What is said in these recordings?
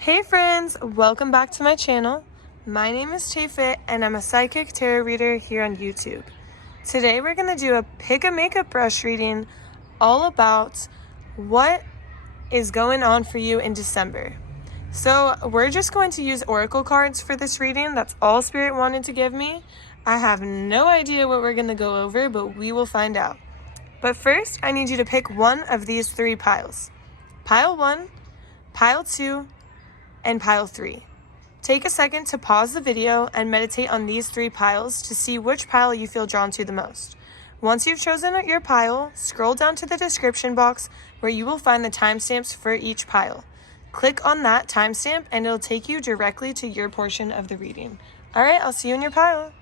Hey friends, welcome back to my channel. My name is TAYFIT and I'm a psychic tarot reader here on YouTube. Today we're going to do a pick a makeup brush reading all about what is going on for you in December. So we're just going to use oracle cards for this reading. That's all Spirit wanted to give me. I have no idea what we're going to go over, but we will find out. But first, I need you to pick one of these three piles. Pile 1, Pile 2, and Pile 3. Take a second to pause the video and meditate on these three piles to see which pile you feel drawn to the most. Once you've chosen your pile, scroll down to the description box where you will find the timestamps for each pile. Click on that timestamp and it'll take you directly to your portion of the reading. Alright, I'll see you in your pile.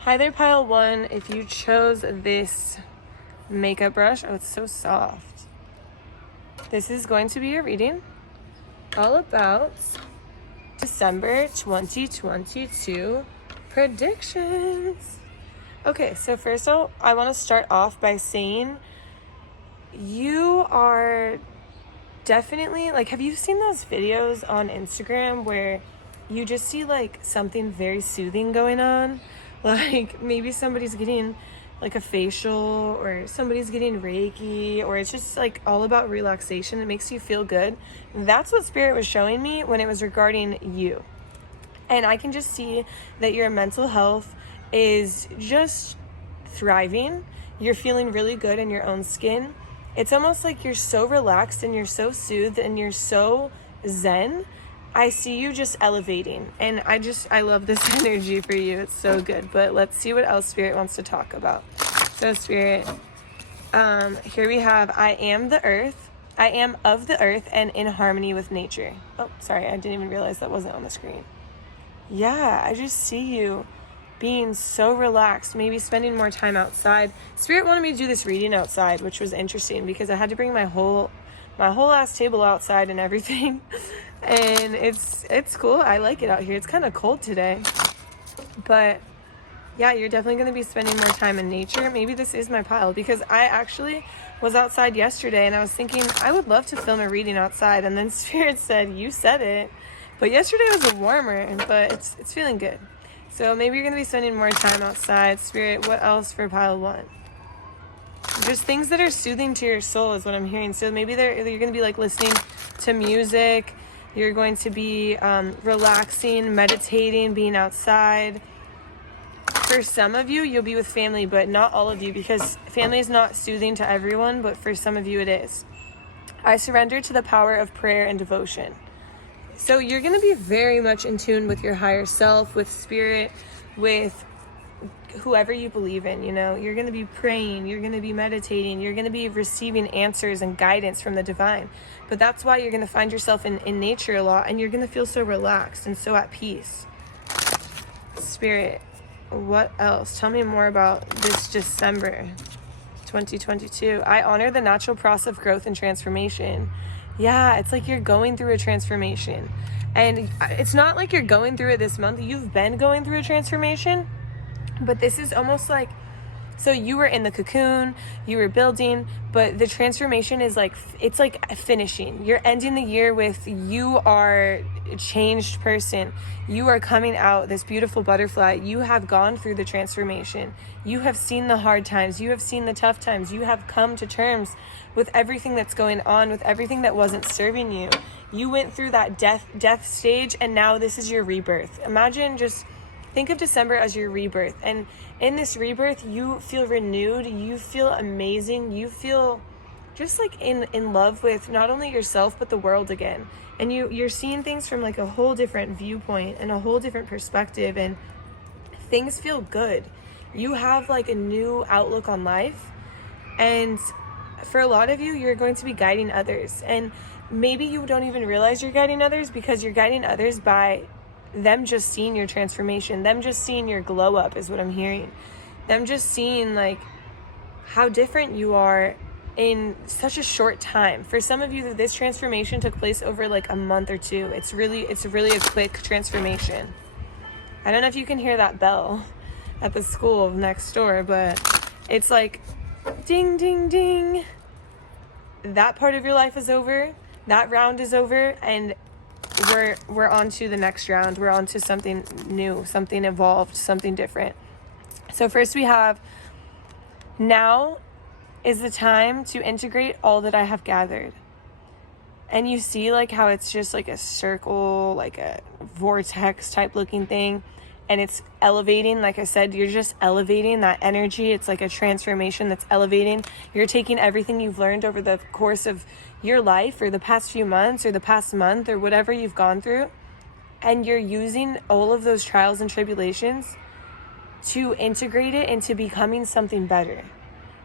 Hi there, Pile 1. If you chose this makeup brush, oh, it's so soft. This is going to be your reading all about December 2022 predictions. Okay, so first I want to start off by saying you are definitely, like, have you seen those videos on Instagram where you just see like something very soothing going on? Like maybe somebody's getting like a facial or somebody's getting Reiki, or it's just like all about relaxation. It makes you feel good. That's what Spirit was showing me when it was regarding you. And I can just see that your mental health is just thriving. You're feeling really good in your own skin. It's almost like you're so relaxed and you're so soothed and you're so zen. I see you just elevating, and I love this energy for you. It's so good. But let's see what else Spirit wants to talk about. So Spirit, here we have, I am the earth. I am of the earth and in harmony with nature. Oh, sorry, I didn't even realize that wasn't on the screen. Yeah, I just see you being so relaxed, maybe spending more time outside. Spirit wanted me to do this reading outside, which was interesting because I had to bring my whole ass table outside and everything. And it's cool. I like it out here. It's kind of cold today. But yeah, you're definitely going to be spending more time in nature. Maybe this is my pile because I actually was outside yesterday and I was thinking I would love to film a reading outside, and then Spirit said, you said it. But yesterday was warmer, but it's feeling good. So maybe you're going to be spending more time outside. Spirit, what else for pile 1? Just things that are soothing to your soul is what I'm hearing. So maybe you're going to be like listening to music. You're going to be relaxing, meditating, being outside. For some of you, you'll be with family, but not all of you, because family is not soothing to everyone, but for some of you it is. I surrender to the power of prayer and devotion. So you're going to be very much in tune with your higher self, with Spirit, with whoever you believe in. You're going to be praying, you're going to be meditating, you're going to be receiving answers and guidance from the divine. But that's why you're going to find yourself in nature a lot, and you're going to feel so relaxed and so at peace. Spirit, what else? Tell me more about this December 2022. I honor the natural process of growth and transformation. Yeah, it's like you're going through a transformation. And it's not like you're going through it this month. You've been going through a transformation. But this is almost like, so you were in the cocoon, you were building, but the transformation is like, it's like finishing. You're ending the year with, you are a changed person. You are coming out this beautiful butterfly. You have gone through the transformation. You have seen the hard times. You have seen the tough times. You have come to terms with everything that's going on, with everything that wasn't serving you. You went through that death stage, and now this is your rebirth. Imagine, just think of December as your rebirth. And in this rebirth, you feel renewed. You feel amazing. You feel just like in love with not only yourself, but the world again. And you're seeing things from like a whole different viewpoint and a whole different perspective. And things feel good. You have like a new outlook on life. And for a lot of you, you're going to be guiding others. And maybe you don't even realize you're guiding others, because you're guiding others by them just seeing your transformation, them just seeing your glow up is what I'm hearing. Them just seeing like how different you are in such a short time. For some of you, this transformation took place over like a month or two. It's really a quick transformation. I don't know if you can hear that bell at the school next door, but it's like ding, ding, ding. That part of your life is over. That round is over, and we're on to the next round. We're on to something new, something evolved, something different. So first we have, now is the time to integrate all that I have gathered. And you see like how it's just like a circle, like a vortex type looking thing, and it's elevating. Like I said, you're just elevating that energy. It's like a transformation that's elevating. You're taking everything you've learned over the course of your life, or the past few months, or the past month, or whatever you've gone through, and you're using all of those trials and tribulations to integrate it into becoming something better.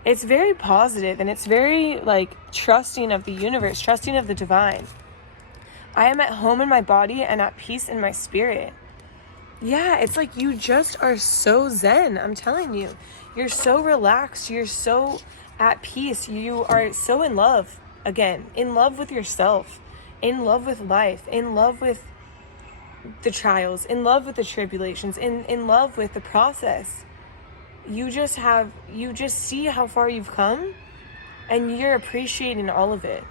It's very positive, and it's very like trusting of the universe, trusting of the divine. I am at home in my body and at peace in my spirit. Yeah, it's like you just are so zen. I'm telling you, you're so relaxed. You're so at peace. You are so in love again, in love with yourself, in love with life, in love with the trials, in love with the tribulations, in love with the process. You just see how far you've come, and you're appreciating all of it,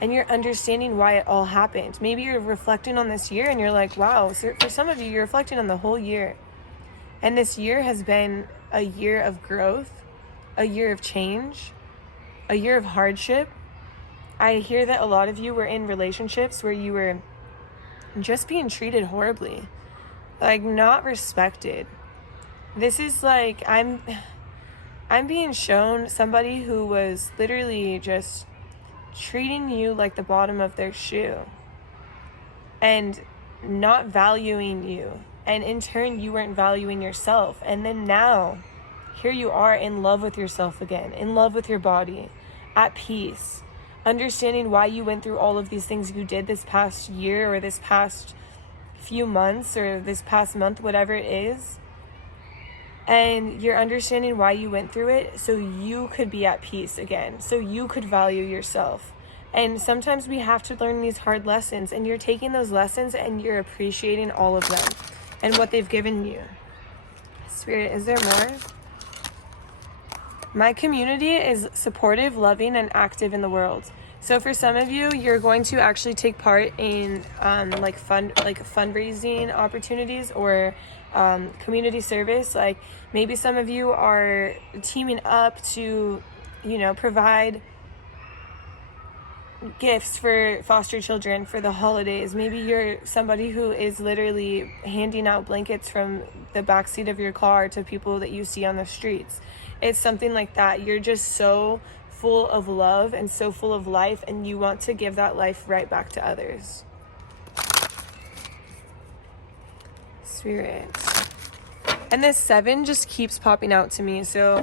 and you're understanding why it all happened. Maybe you're reflecting on this year and you're like, wow. So for some of you, you're reflecting on the whole year, and this year has been a year of growth, a year of change, a year of hardship. I hear that a lot of you were in relationships where you were just being treated horribly, like not respected. This is like, I'm being shown somebody who was literally just treating you like the bottom of their shoe and not valuing you, and in turn you weren't valuing yourself. And then now here you are in love with yourself again, in love with your body, at peace, understanding why you went through all of these things you did this past year, or this past few months, or this past month, whatever it is. And you're understanding why you went through it so you could be at peace again, so you could value yourself. And sometimes we have to learn these hard lessons, and you're taking those lessons and you're appreciating all of them and what they've given you. Spirit, is there more? My community is supportive, loving, and active in the world. So for some of you, you're going to actually take part in fundraising opportunities, or community service. Like maybe some of you are teaming up to, provide gifts for foster children for the holidays. Maybe you're somebody who is literally handing out blankets from the backseat of your car to people that you see on the streets. It's something like that. You're just so full of love and so full of life, and you want to give that life right back to others. Spirit. And this 7 just keeps popping out to me. So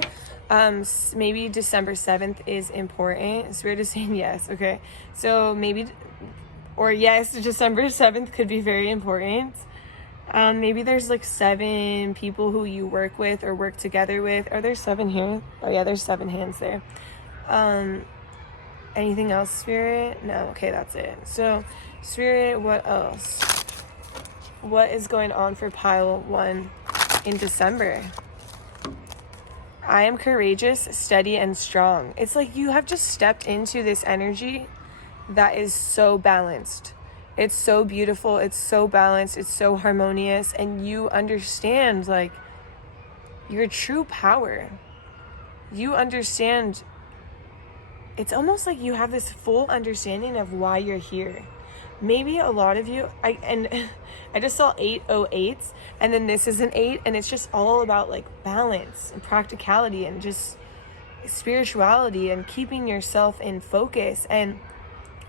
maybe December 7th is important. Spirit is saying yes. Okay. So yes, December 7th could be very important. Maybe there's like 7 people who you work with or work together with. Are there 7 here? Oh yeah, there's 7 hands there. Anything else, Spirit? No. Okay, that's it. So Spirit, what else? What is going on for pile 1 in December? I am courageous, steady, and strong. It's like you have just stepped into this energy that is so balanced. It's so beautiful. It's so balanced. It's so harmonious. And you understand like your true power. You understand. It's almost like you have this full understanding of why you're here. Maybe a lot of you, I just saw 808s, and then this is an 8, and it's just all about like balance and practicality and just spirituality and keeping yourself in focus. And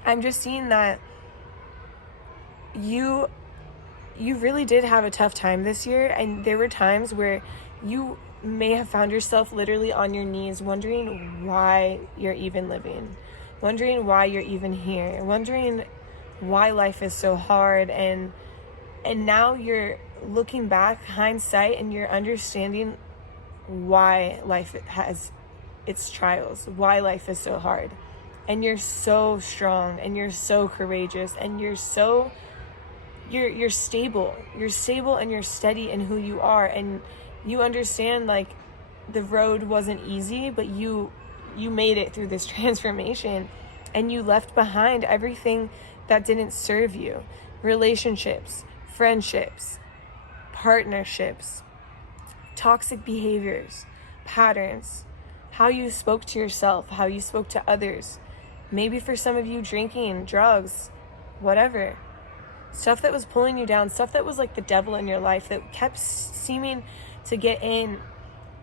I'm just seeing that you really did have a tough time this year, and there were times where you may have found yourself literally on your knees wondering why you're even living, wondering why you're even here, wondering why life is so hard. And now you're looking back, hindsight, and you're understanding why life has its trials, why life is so hard. And you're so strong, and you're so courageous, and you're stable. You're stable, and you're steady in who you are. And you understand like the road wasn't easy, but you made it through this transformation, and you left behind everything that didn't serve you. relationships, friendships, partnerships, toxic behaviors, patterns, how you spoke to yourself, how you spoke to others. Maybe for some of you, drinking, drugs, whatever. Stuff that was pulling you down, stuff that was like the devil in your life that kept seeming to get in,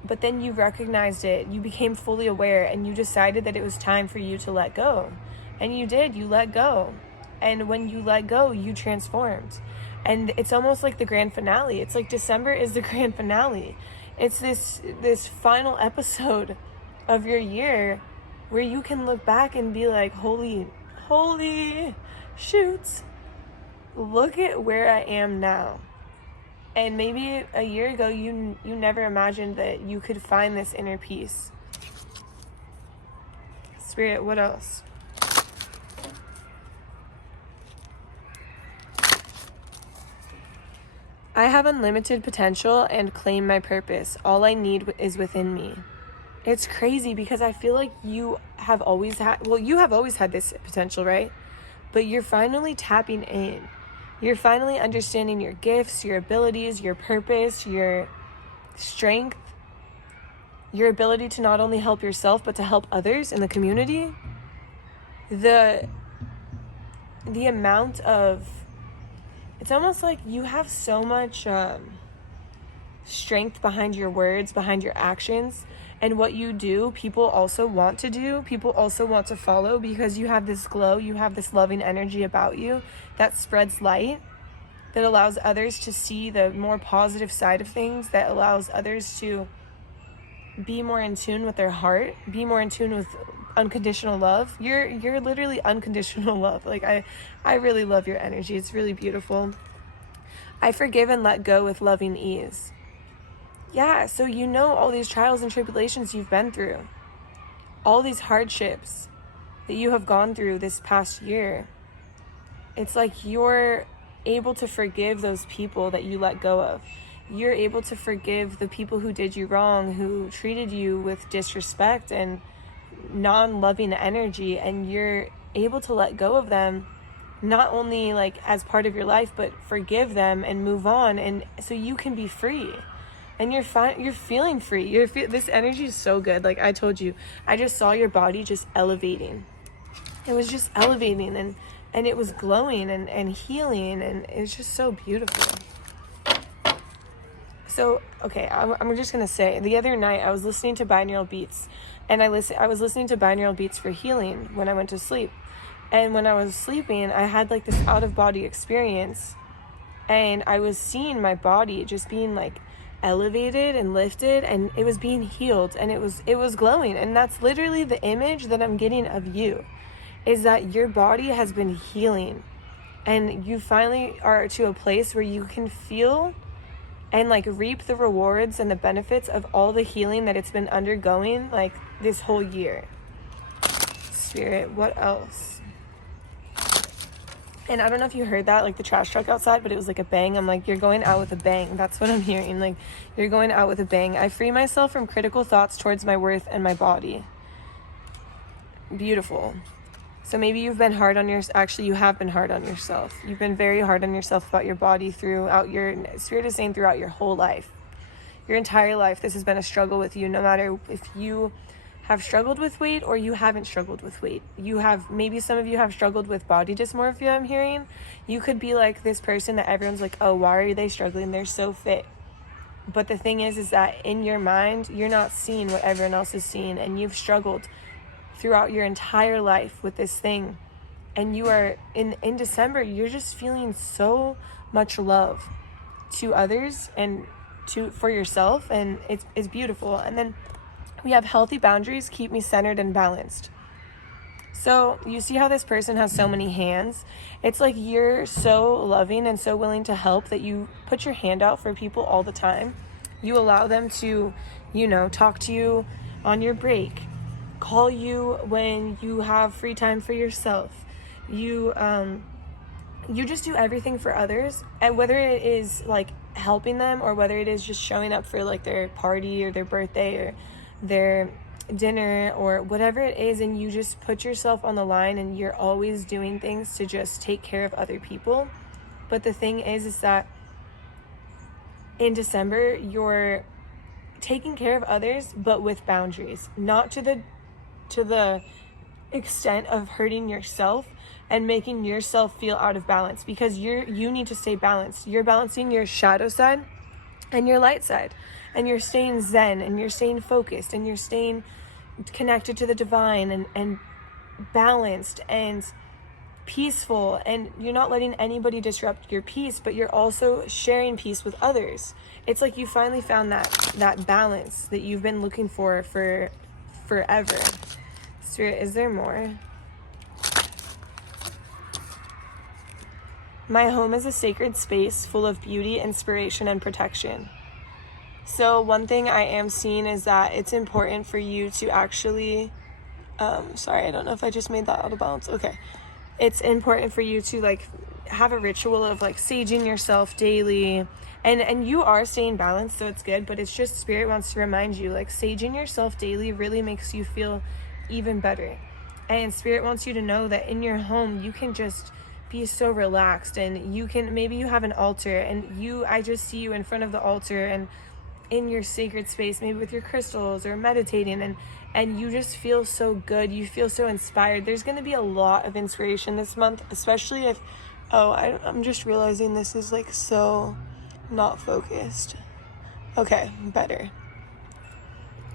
but then you recognized it, you became fully aware, and you decided that it was time for you to let go. And you did, you let go. And when you let go, you transformed. And it's almost like the grand finale. It's like December is the grand finale. It's this final episode of your year where you can look back and be like, holy shoots, look at where I am now. And maybe a year ago, you never imagined that you could find this inner peace. Spirit, what else? I have unlimited potential and claim my purpose. All I need is within me. It's crazy because I feel like you have always had this potential, right? But you're finally tapping in. You're finally understanding your gifts, your abilities, your purpose, your strength, your ability to not only help yourself, but to help others in the community. The amount of, it's almost like you have so much strength behind your words, behind your actions, and what you do, people also want to do, people also want to follow, because you have this glow, you have this loving energy about you that spreads light, that allows others to see the more positive side of things, that allows others to be more in tune with their heart, be more in tune with unconditional love. You're literally unconditional love. Like I really love your energy. It's really beautiful. I forgive and let go with loving ease. Yeah, so you know all these trials and tribulations you've been through, all these hardships that you have gone through this past year. It's like you're able to forgive those people that you let go of. You're able to forgive the people who did you wrong, who treated you with disrespect and non-loving energy, and you're able to let go of them, not only like as part of your life, but forgive them and move on, and so you can be free. And you're fine. You're feeling free. This energy is so good. Like I told you, I just saw your body just elevating. It was just elevating, and it was glowing and healing, and it's just so beautiful. So, okay, I'm just going to say, the other night I was listening to binaural beats, and I was listening to binaural beats for healing when I went to sleep. And when I was sleeping, I had like this out-of-body experience, and I was seeing my body just being like elevated and lifted, and it was being healed, and it was glowing. And that's literally the image that I'm getting of you, is that your body has been healing, and you finally are to a place where you can feel and like reap the rewards and the benefits of all the healing that it's been undergoing like this whole year. Spirit, what else? And I don't know if you heard that, like the trash truck outside, but it was like a bang. I'm like, you're going out with a bang. That's what I'm hearing. Like, you're going out with a bang. I free myself from critical thoughts towards my worth and my body. Beautiful. So maybe you've been hard on you have been hard on yourself. You've been very hard on yourself about your body throughout Spirit is saying throughout your whole life. Your entire life, this has been a struggle with you, no matter if you have struggled with weight or you haven't struggled with weight. Maybe some of you have struggled with body dysmorphia, I'm hearing. You could be like this person that everyone's like, oh, why are they struggling? They're so fit. But the thing is that in your mind, you're not seeing what everyone else is seeing, and you've struggled throughout your entire life with this thing, and you are in December, you're just feeling so much love to others and for yourself, and it's beautiful. And then we have healthy boundaries keep me centered and balanced. So you see how this person has so many hands? It's like you're so loving and so willing to help that you put your hand out for people all the time. You allow them to, talk to you on your break, call you when you have free time for yourself. You just do everything for others, and whether it is like helping them or whether it is just showing up for like their party or their birthday or their dinner or whatever it is, and you just put yourself on the line, and you're always doing things to just take care of other people. But the thing is that in December, you're taking care of others, but with boundaries, not to the extent of hurting yourself and making yourself feel out of balance, because you need to stay balanced. You're balancing your shadow side and your light side, and you're staying zen, and you're staying focused, and you're staying connected to the divine, and balanced and peaceful, and you're not letting anybody disrupt your peace, but you're also sharing peace with others. It's like you finally found that balance that you've been looking for forever. Spirit, is there more? My home is a sacred space full of beauty, inspiration, and protection. So one thing I am seeing is that it's important for you to actually, sorry, I don't know if I just made that out of balance. Okay. It's important for you to like have a ritual of like saging yourself daily, and you are staying balanced, so it's good, but it's just Spirit wants to remind you, like, saging yourself daily really makes you feel even better. And Spirit wants you to know that in your home you can just be so relaxed, and you can, maybe you have an altar, and I just see you in front of the altar and in your sacred space, maybe with your crystals or meditating, and you just feel so good. You feel so inspired. There's going to be a lot of inspiration this month, especially if, I'm just realizing this is like so not focused. Okay, better.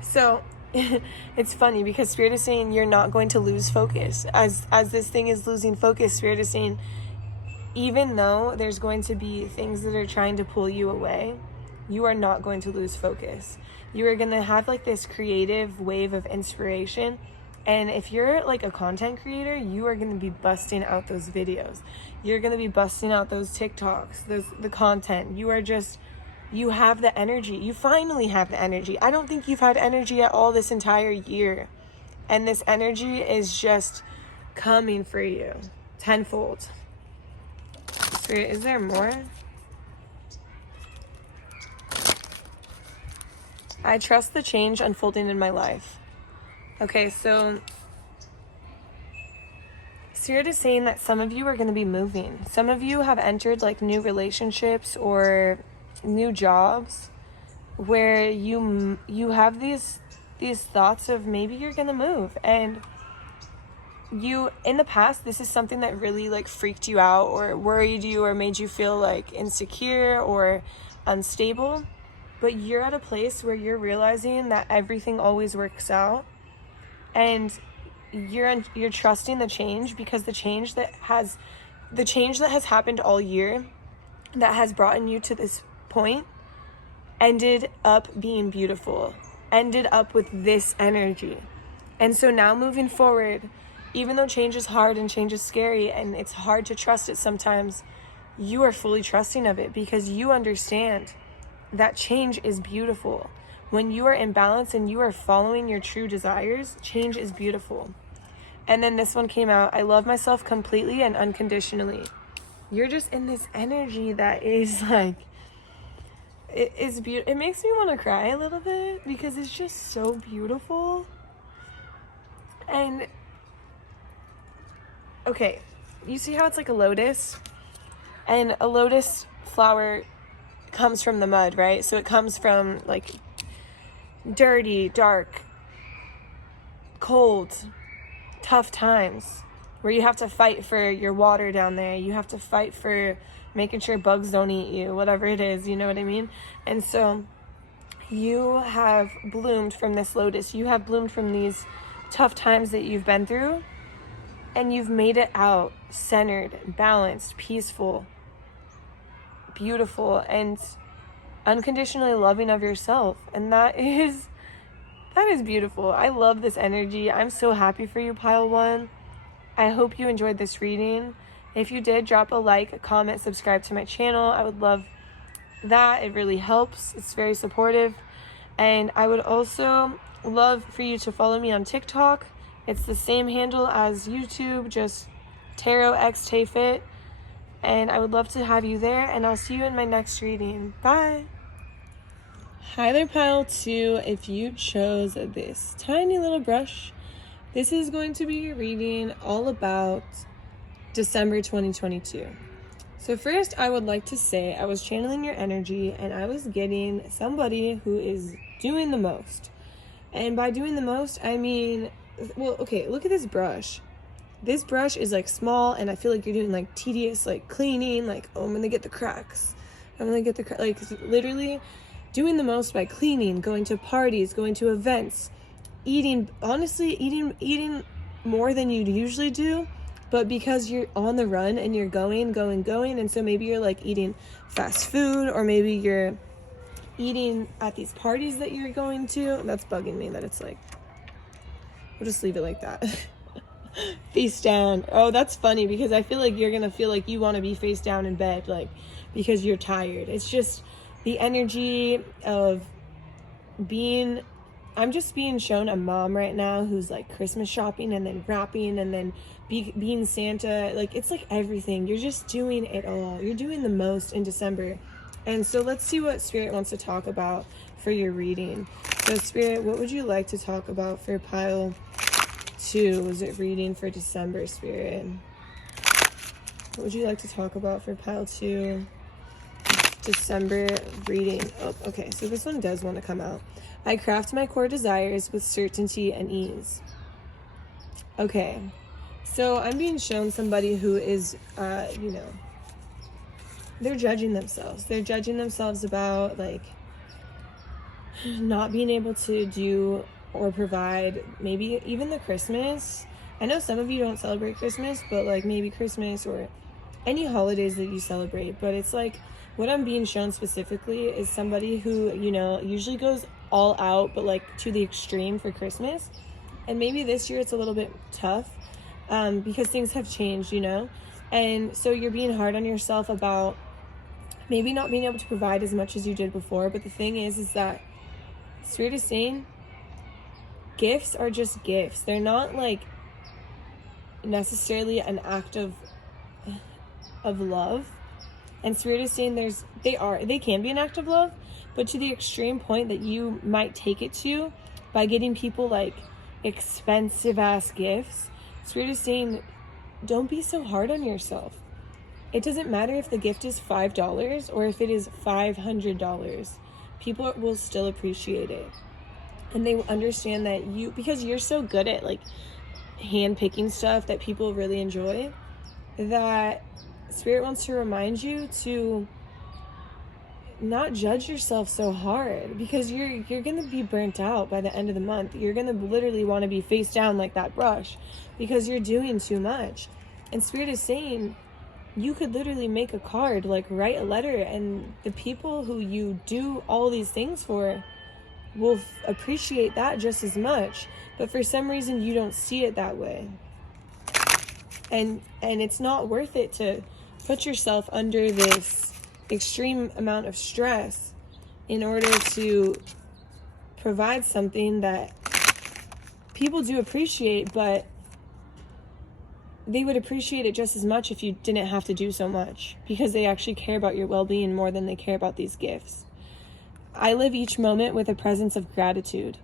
So it's funny because Spirit is saying you're not going to lose focus. As this thing is losing focus, Spirit is saying, even though there's going to be things that are trying to pull you away, you are not going to lose focus. You are going to have like this creative wave of inspiration. And if you're like a content creator, you are going to be busting out those videos. You're going to be busting out those TikToks, the content. You have the energy. You finally have the energy. I don't think you've had energy at all this entire year. And this energy is just coming for you tenfold. Spirit, is there more? I trust the change unfolding in my life. Okay, so Spirit is saying that some of you are going to be moving. Some of you have entered like new relationships or new jobs where you have these thoughts of maybe you're going to move, and you, in the past, this is something that really like freaked you out or worried you or made you feel like insecure or unstable. But you're at a place where you're realizing that everything always works out, and you're trusting the change, because the change that has happened all year, that has brought you to this point, ended up being beautiful, ended up with this energy. And so now moving forward, even though change is hard and change is scary and it's hard to trust it sometimes, you are fully trusting of it because you understand that change is beautiful. When you are in balance and you are following your true desires, change is beautiful. And then this one came out, I love myself completely and unconditionally. You're just in this energy that is like, it is beautiful. It makes me want to cry a little bit because it's just so beautiful. And okay, you see how it's like a lotus? And a lotus flower comes from the mud, right? So it comes from like dirty, dark, cold, tough times where you have to fight for your water down there. You have to fight for making sure bugs don't eat you, whatever it is, you know what I mean? And so you have bloomed from this lotus. You have bloomed from these tough times that you've been through, and you've made it out centered, balanced, peaceful, beautiful, and unconditionally loving of yourself. And that is beautiful. I love this energy. I'm so happy for you, Pile 1. I hope you enjoyed this reading. If you did, drop a like, a comment, subscribe to my channel. I would love that. It really helps. It's very supportive. And I would also love for you to follow me on TikTok. It's the same handle as YouTube, just TarotXTayFit. And I would love to have you there, and I'll see you in my next reading. Bye. Hi there, Pile 2. If you chose this tiny little brush, this is going to be your reading all about December 2022. So first, I would like to say I was channeling your energy and I was getting somebody who is doing the most. And by doing the most, I mean, well, okay, look at this brush. This brush is like small and I feel like you're doing like tedious, like cleaning, like, oh, I'm gonna get the cracks. I'm gonna get the like literally doing the most by cleaning, going to parties, going to events, eating, honestly, eating more than you'd usually do. But because you're on the run and you're going, and so maybe you're like eating fast food, or maybe you're eating at these parties that you're going to. That's bugging me that it's like, we'll just leave it like that. Face down. Oh, that's funny because I feel like you're gonna feel like you want to be face down in bed, like, because you're tired. It's just the energy of being, I'm just being shown a mom right now who's like Christmas shopping and then wrapping and then being Santa. Like, it's like everything. You're just doing it all. You're doing the most in December. And so let's see what Spirit wants to talk about for your reading. So Spirit, what would you like to talk about for pile 2? Was it reading for December, Spirit? What would you like to talk about for pile 2? December reading. Oh, okay, so this one does want to come out. I craft my core desires with certainty and ease. Okay, so I'm being shown somebody who is, they're judging themselves. They're judging themselves about, like, not being able to do or provide maybe even the Christmas. I know some of you don't celebrate Christmas, but, like, maybe Christmas or any holidays that you celebrate. But it's like, what I'm being shown specifically is somebody who, usually goes all out, but like to the extreme for Christmas. And maybe this year it's a little bit tough because things have changed, and so you're being hard on yourself about maybe not being able to provide as much as you did before. But the thing is that Spirit is saying gifts are just gifts. They're not like necessarily an act of love. And Spirit is saying they can be an act of love, but to the extreme point that you might take it to by getting people like expensive ass gifts. Spirit is saying, don't be so hard on yourself. It doesn't matter if the gift is $5 or if it is $500. People will still appreciate it. And they understand that because you're so good at like hand picking stuff that people really enjoy, that Spirit wants to remind you to not judge yourself so hard, because you're going to be burnt out by the end of the month. You're going to literally want to be face down like that brush because you're doing too much. And Spirit is saying you could literally make a card, like write a letter, and the people who you do all these things for will appreciate that just as much. But for some reason you don't see it that way. And it's not worth it to put yourself under this extreme amount of stress in order to provide something that people do appreciate, but they would appreciate it just as much if you didn't have to do so much, because they actually care about your well-being more than they care about these gifts. I live each moment with a presence of gratitude.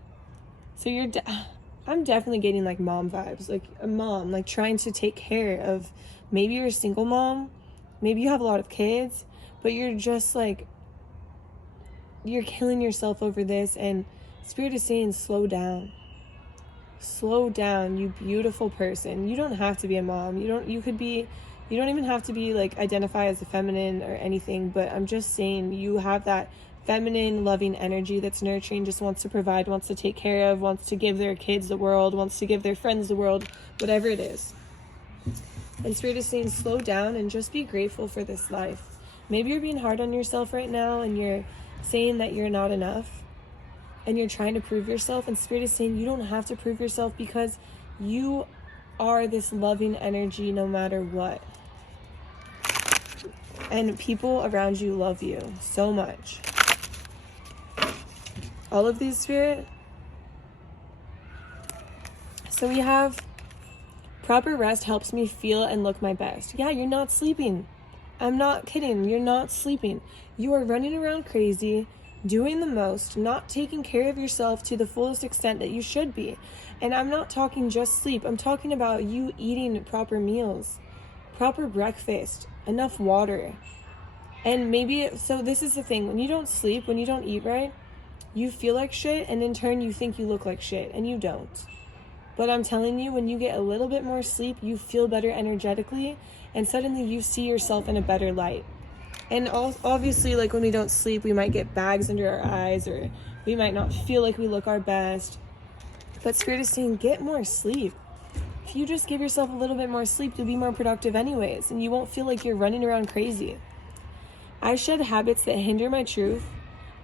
So I'm definitely getting like mom vibes, like a mom, like trying to take care of, maybe you're a single mom, maybe you have a lot of kids, but you're just like, you're killing yourself over this. And Spirit is saying, slow down, you beautiful person. You don't have to be a mom. You don't even have to be like identify as a feminine or anything, but I'm just saying you have that feminine, loving energy that's nurturing, just wants to provide, wants to take care of, wants to give their kids the world, wants to give their friends the world, whatever it is. And Spirit is saying, slow down and just be grateful for this life. Maybe you're being hard on yourself right now and you're saying that you're not enough and you're trying to prove yourself. And Spirit is saying you don't have to prove yourself, because you are this loving energy no matter what. And people around you love you so much. All of these, Spirit. So we have proper rest helps me feel and look my best. Yeah, you're not sleeping. I'm not kidding. You're not sleeping. You are running around crazy, doing the most, not taking care of yourself to the fullest extent that you should be. And I'm not talking just sleep. I'm talking about you eating proper meals, proper breakfast, enough water. And maybe, so this is the thing, when you don't sleep, when you don't eat right, you feel like shit, and in turn you think you look like shit, and you don't. But I'm telling you, when you get a little bit more sleep, you feel better energetically, and suddenly you see yourself in a better light. And obviously, like, when we don't sleep, we might get bags under our eyes, or we might not feel like we look our best. But Spirit is saying, get more sleep. If you just give yourself a little bit more sleep, you'll be more productive anyways, and you won't feel like you're running around crazy. I shed habits that hinder my truth.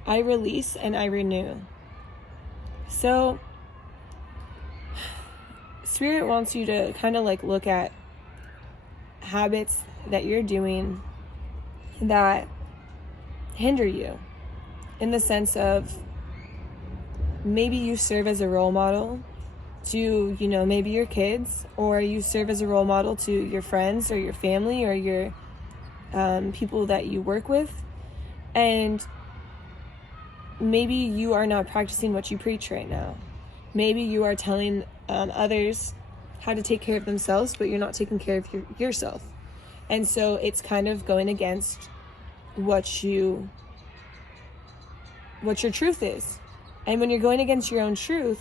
I release and I renew. So, Spirit wants you to kind of like look at habits that you're doing that hinder you, in the sense of maybe you serve as a role model to, you know, maybe your kids, or you serve as a role model to your friends or your family or your people that you work with, and maybe you are not practicing what you preach right now. Maybe you are telling others how to take care of themselves, but you're not taking care of yourself. And so it's kind of going against what your truth is. And when you're going against your own truth,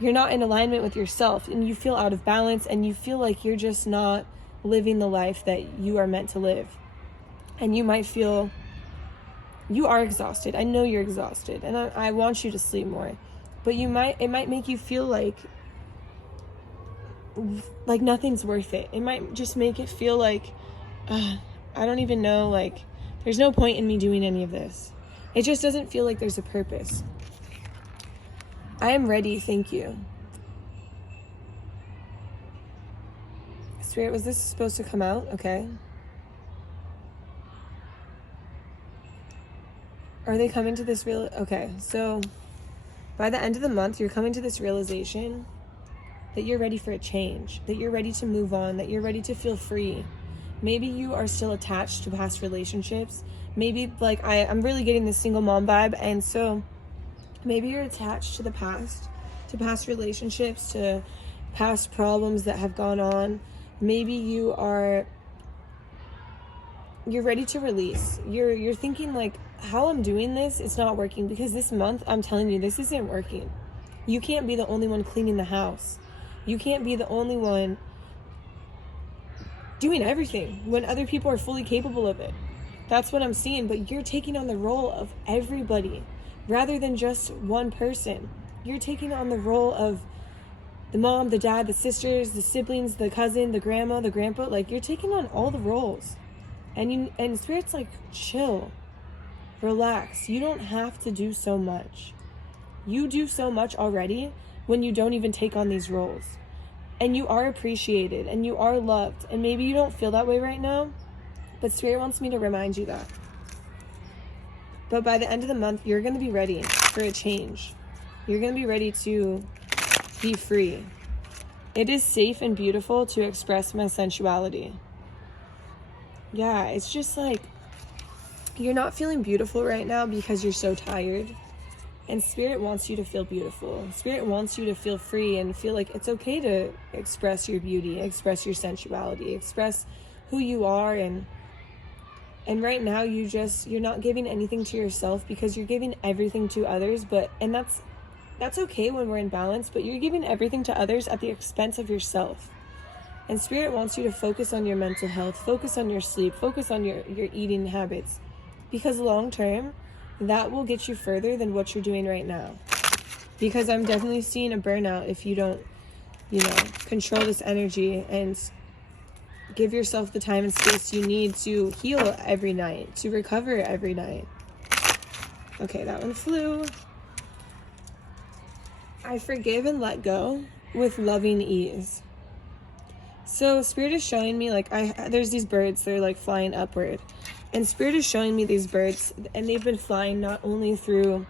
you're not in alignment with yourself, and you feel out of balance, and you feel like you're just not living the life that you are meant to live. And you might feel you are exhausted. I know you're exhausted, and I want you to sleep more. But it might make you feel like nothing's worth it. It might just make it feel like, I don't even know, like, there's no point in me doing any of this. It just doesn't feel like there's a purpose. I am ready, thank you. Spirit, was this supposed to come out? Okay. Are they coming to this okay, so by the end of the month, you're coming to this realization that you're ready for a change, that you're ready to move on, that you're ready to feel free. Maybe you are still attached to past relationships. Maybe, like, I'm really getting this single mom vibe, and so maybe you're attached to past relationships, to past problems that have gone on. Maybe you're ready to release. You're thinking like, how I'm doing this, it's not working, because this month, I'm telling you, this isn't working. You can't be the only one cleaning the house. You can't be the only one doing everything when other people are fully capable of it. That's what I'm seeing, but you're taking on the role of everybody rather than just one person. You're taking on the role of the mom, the dad, the sisters, the siblings, the cousin, the grandma, the grandpa. Like, you're taking on all the roles. And Spirit's like, chill, relax. You don't have to do so much. You do so much already when you don't even take on these roles. And you are appreciated, and you are loved. And maybe you don't feel that way right now, but Spirit wants me to remind you that. But by the end of the month, you're going to be ready for a change. You're going to be ready to be free. It is safe and beautiful to express my sensuality. Yeah, it's just like, you're not feeling beautiful right now because you're so tired. And Spirit wants you to feel beautiful. Spirit wants you to feel free and feel like it's okay to express your beauty, express your sensuality, express who you are. And right now you're not giving anything to yourself because you're giving everything to others. And that's okay when we're in balance, but you're giving everything to others at the expense of yourself. And Spirit wants you to focus on your mental health, focus on your sleep, focus on your eating habits, because long term, that will get you further than what you're doing right now. Because I'm definitely seeing a burnout if you don't, control this energy and give yourself the time and space you need to heal every night, to recover every night. Okay, that one flew. I forgive and let go with loving ease. So Spirit is showing me, like, there's these birds, they're like flying upward. And Spirit is showing me these birds, and they've been flying not only through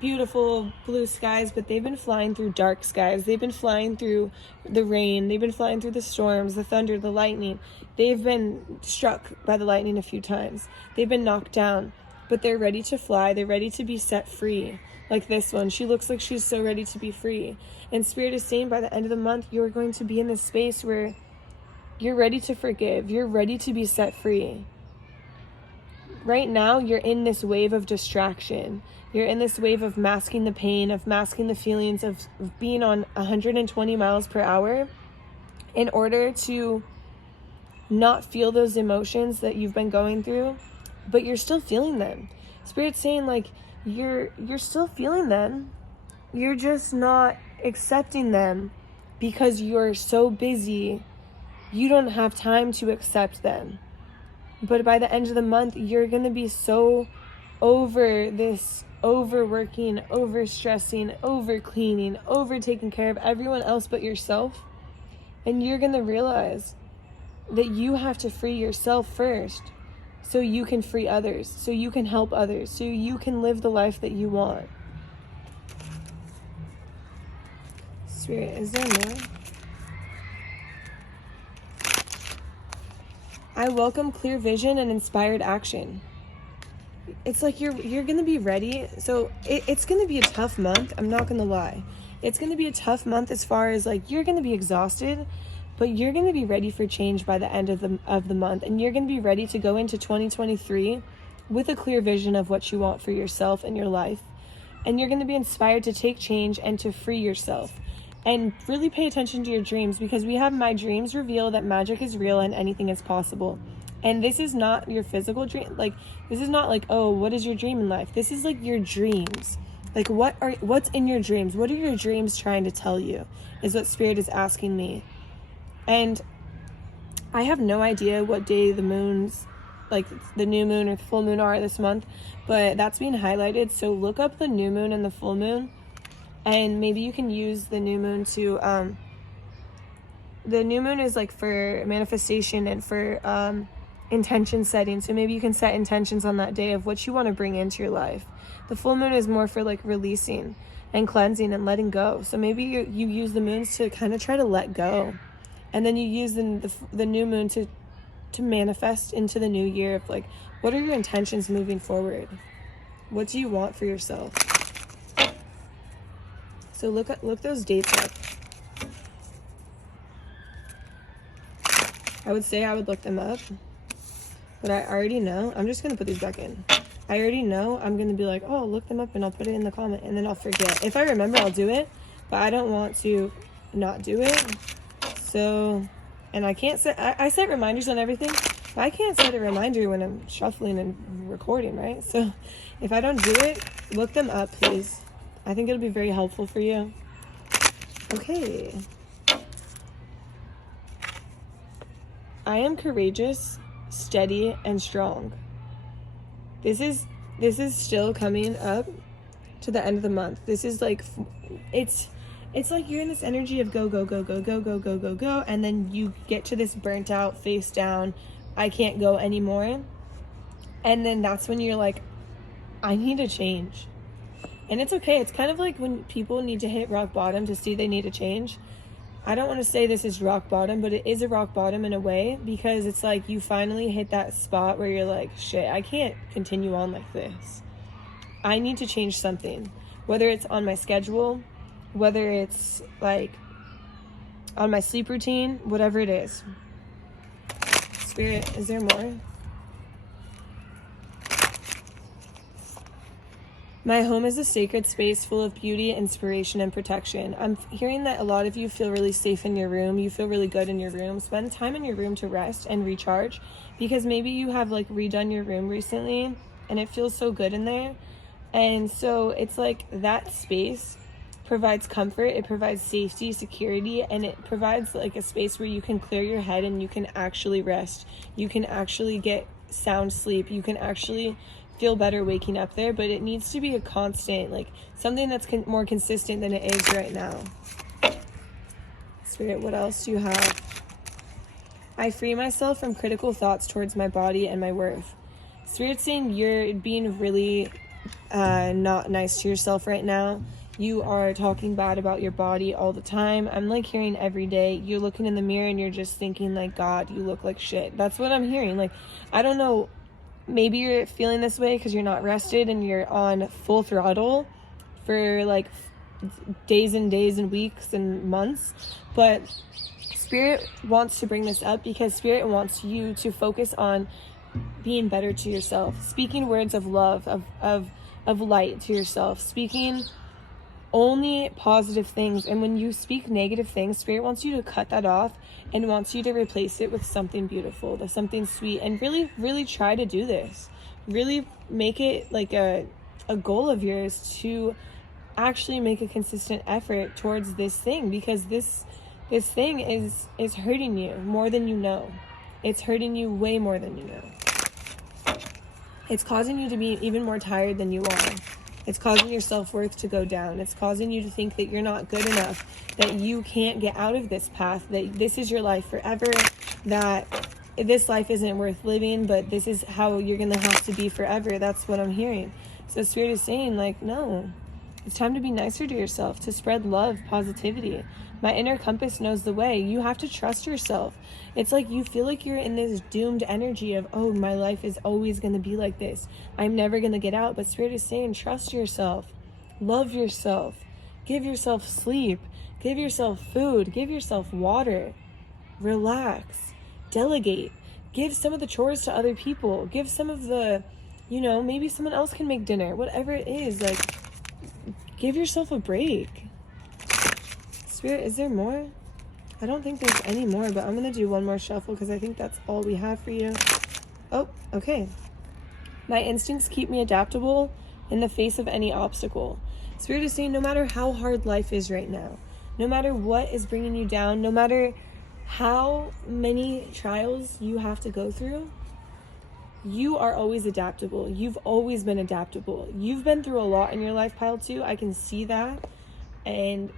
beautiful blue skies, but they've been flying through dark skies. They've been flying through the rain. They've been flying through the storms, the thunder, the lightning. They've been struck by the lightning a few times. They've been knocked down, but they're ready to fly. They're ready to be set free. Like this one, she looks like she's so ready to be free. And Spirit is saying by the end of the month, you're going to be in this space where You're ready to forgive. You're ready to be set free. Right now, you're in this wave of distraction. You're in this wave of masking the pain, of masking the feelings, of being on 120 miles per hour in order to not feel those emotions that you've been going through, but you're still feeling them. Spirit's saying, like, you're still feeling them. You're just not accepting them because you're so busy. You don't have time to accept them. But by the end of the month, you're going to be so over this overworking, overstressing, overcleaning, over taking care of everyone else but yourself. And you're going to realize that you have to free yourself first so you can free others, so you can help others, so you can live the life that you want. Spirit, is there more? I welcome clear vision and inspired action. It's like you're going to be ready. So it's going to be a tough month. I'm not going to lie. It's going to be a tough month as far as, like, you're going to be exhausted, but you're going to be ready for change by the end of the month. And you're going to be ready to go into 2023 with a clear vision of what you want for yourself and your life. And you're going to be inspired to take change and to free yourself. And really pay attention to your dreams, because we have my dreams reveal that magic is real and anything is possible. And this is not your physical dream. Like, this is not like, oh, what is your dream in life? This is like your dreams. Like, what's in your dreams? What are your dreams trying to tell you, is what Spirit is asking me. And I have no idea what day the moons, like the new moon or the full moon, are this month, but that's being highlighted. So look up the new moon and the full moon. And maybe you can use the new moon to, the new moon is like for manifestation and for intention setting. So maybe you can set intentions on that day of what you want to bring into your life. The full moon is more for like releasing and cleansing and letting go. So maybe you use the moons to kind of try to let go. And then you use the new moon to manifest into the new year of, like, what are your intentions moving forward? What do you want for yourself? So look those dates up. I would say I would look them up, but I already know. I'm just going to put these back in. I already know I'm going to be like, oh, look them up, and I'll put it in the comment, and then I'll forget. If I remember, I'll do it, but I don't want to not do it. So, and I can't set, I set reminders on everything, but I can't set a reminder when I'm shuffling and recording, right? So if I don't do it, look them up, please. I think it'll be very helpful for you. Okay. I am courageous, steady, and strong. This is still coming up to the end of the month. This is like, it's like you're in this energy of go, go, go, go, go, go, go, go, go, and then you get to this burnt out, face down, I can't go anymore. And then that's when you're like, I need to change. And it's okay. It's kind of like when people need to hit rock bottom to see they need to change. I don't want to say this is rock bottom, but it is a rock bottom in a way, because it's like you finally hit that spot where you're like, shit, I can't continue on like this. I need to change something, whether it's on my schedule, whether it's like on my sleep routine, whatever it is. Spirit, is there more? My home is a sacred space full of beauty, inspiration, and protection. I'm hearing that a lot of you feel really safe in your room. You feel really good in your room. Spend time in your room to rest and recharge, because maybe you have like redone your room recently and it feels so good in there. And so it's like that space provides comfort, it provides safety, security, and it provides like a space where you can clear your head and you can actually rest. You can actually get sound sleep. You can actually feel better waking up there, but it needs to be a constant, like something that's more consistent than it is right now. Spirit, what else do you have? I free myself from critical thoughts towards my body and my worth. Spirit's saying you're being really not nice to yourself right now. You are talking bad about your body all the time. I'm like hearing every day, you're looking in the mirror and you're just thinking like, God, you look like shit. That's what I'm hearing. Like, I don't know, maybe you're feeling this way because you're not rested and you're on full throttle for like days and days and weeks and months, but Spirit wants to bring this up because Spirit wants you to focus on being better to yourself, speaking words of love, of light to yourself, speaking only positive things. And when you speak negative things, Spirit wants you to cut that off and wants you to replace it with something beautiful, with something sweet, and really try to do this. Really make it like a goal of yours to actually make a consistent effort towards this thing, because this thing is hurting you more than you know. It's hurting you way more than you know. It's causing you to be even more tired than you are. It's causing your self-worth to go down. It's causing you to think that you're not good enough, that you can't get out of this path, that this is your life forever, that this life isn't worth living, but this is how you're going to have to be forever. That's what I'm hearing. So Spirit is saying, like, no, it's time to be nicer to yourself, to spread love, positivity. My inner compass knows the way. You have to trust yourself. It's like you feel like you're in this doomed energy of, oh, my life is always going to be like this. I'm never going to get out. But Spirit is saying, trust yourself. Love yourself. Give yourself sleep. Give yourself food. Give yourself water. Relax. Delegate. Give some of the chores to other people. Give some of the, maybe someone else can make dinner. Whatever it is, like, give yourself a break. Spirit, is there more? I don't think there's any more, but I'm going to do one more shuffle because I think that's all we have for you. Oh, okay. My instincts keep me adaptable in the face of any obstacle. Spirit is saying, no matter how hard life is right now, no matter what is bringing you down, no matter how many trials you have to go through, you are always adaptable. You've always been adaptable. You've been through a lot in your life, Pile 2. I can see that. And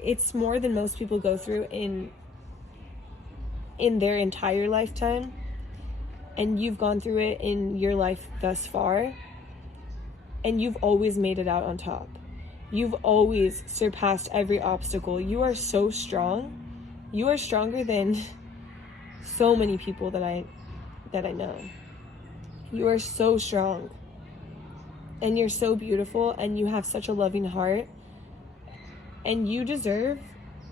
it's more than most people go through in their entire lifetime. And you've gone through it in your life thus far. And you've always made it out on top. You've always surpassed every obstacle. You are so strong. You are stronger than so many people that I know. You are so strong. And you're so beautiful, and you have such a loving heart. And you deserve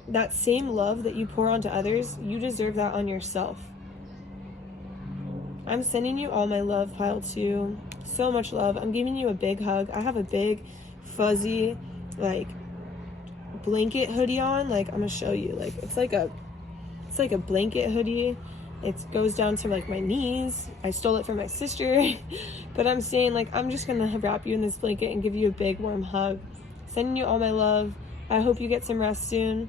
that same love that you pour onto others. You deserve that on yourself. I'm sending you all my love, Pile 2. So much love. I'm giving you a big hug. I have a big, fuzzy, like, blanket hoodie on. Like, I'm gonna show you. Like, it's like a blanket hoodie. It goes down to, like, my knees. I stole it from my sister. But I'm saying, like, I'm just gonna wrap you in this blanket and give you a big, warm hug. Sending you all my love. I hope you get some rest soon.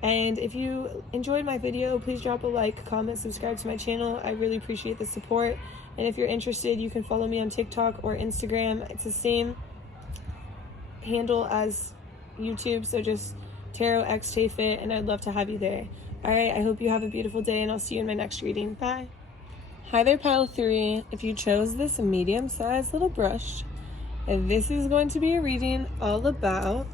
And if you enjoyed my video, please drop a like, comment, subscribe to my channel. I really appreciate the support. And if you're interested, you can follow me on TikTok or Instagram. It's the same handle as YouTube, so just TarotXTayFit, and I'd love to have you there. Alright, I hope you have a beautiful day, and I'll see you in my next reading. Bye. Hi there, Pile 3. If you chose this medium-sized little brush, this is going to be a reading all about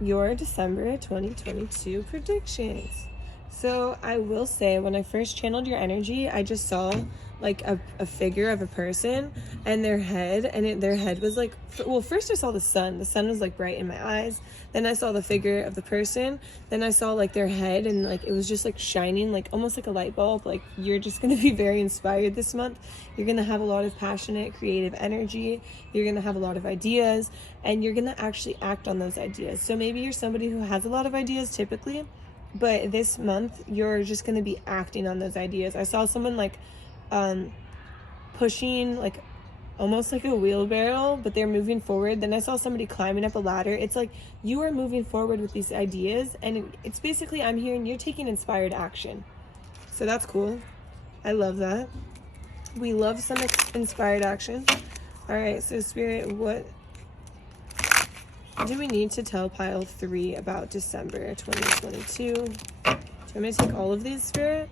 your December 2022 predictions. So I will say, when I first channeled your energy, I just saw like a figure of a person and their head, and their head was like, well, first I saw the sun was like bright in my eyes, then I saw the figure of the person, then I saw like their head, and like it was just like shining, like almost like a light bulb. Like, you're just going to be very inspired this month. You're going to have a lot of passionate, creative energy. You're going to have a lot of ideas, and you're going to actually act on those ideas. So maybe you're somebody who has a lot of ideas typically, but this month you're just going to be acting on those ideas. I saw someone like pushing like almost like a wheelbarrow, but they're moving forward. Then I saw somebody climbing up a ladder. It's like you are moving forward with these ideas, and it's basically, I'm hearing you're taking inspired action. So that's cool. I love that. We love some inspired action. All right, so Spirit, what do we need to tell Pile 3 about December 2022? Do you want me to take all of these, Spirit?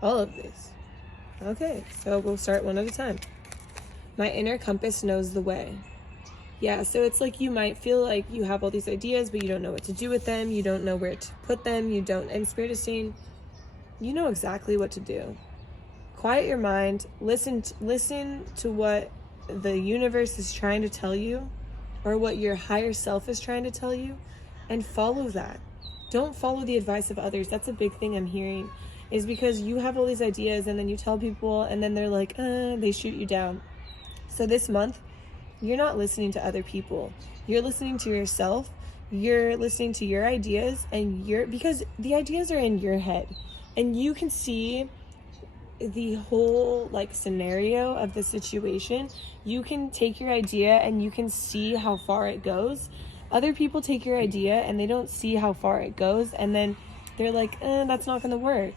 All of these. Okay, so we'll start one at a time. My inner compass knows the way. Yeah, so it's like you might feel like you have all these ideas, but you don't know what to do with them. You don't know where to put them. And Spirit is saying, you know exactly what to do. Quiet your mind. Listen to what the universe is trying to tell you. or what your higher self is trying to tell you, and follow that. Don't follow the advice of others. That's a big thing I'm hearing, is because you have all these ideas and then you tell people and then they're like, they shoot you down. So this month, you're not listening to other people. You're listening to yourself. You're listening to your ideas, and because the ideas are in your head and you can see the whole like scenario of the situation. You can take your idea and you can see how far it goes. Other people take your idea and they don't see how far it goes, and then they're like, that's not gonna work,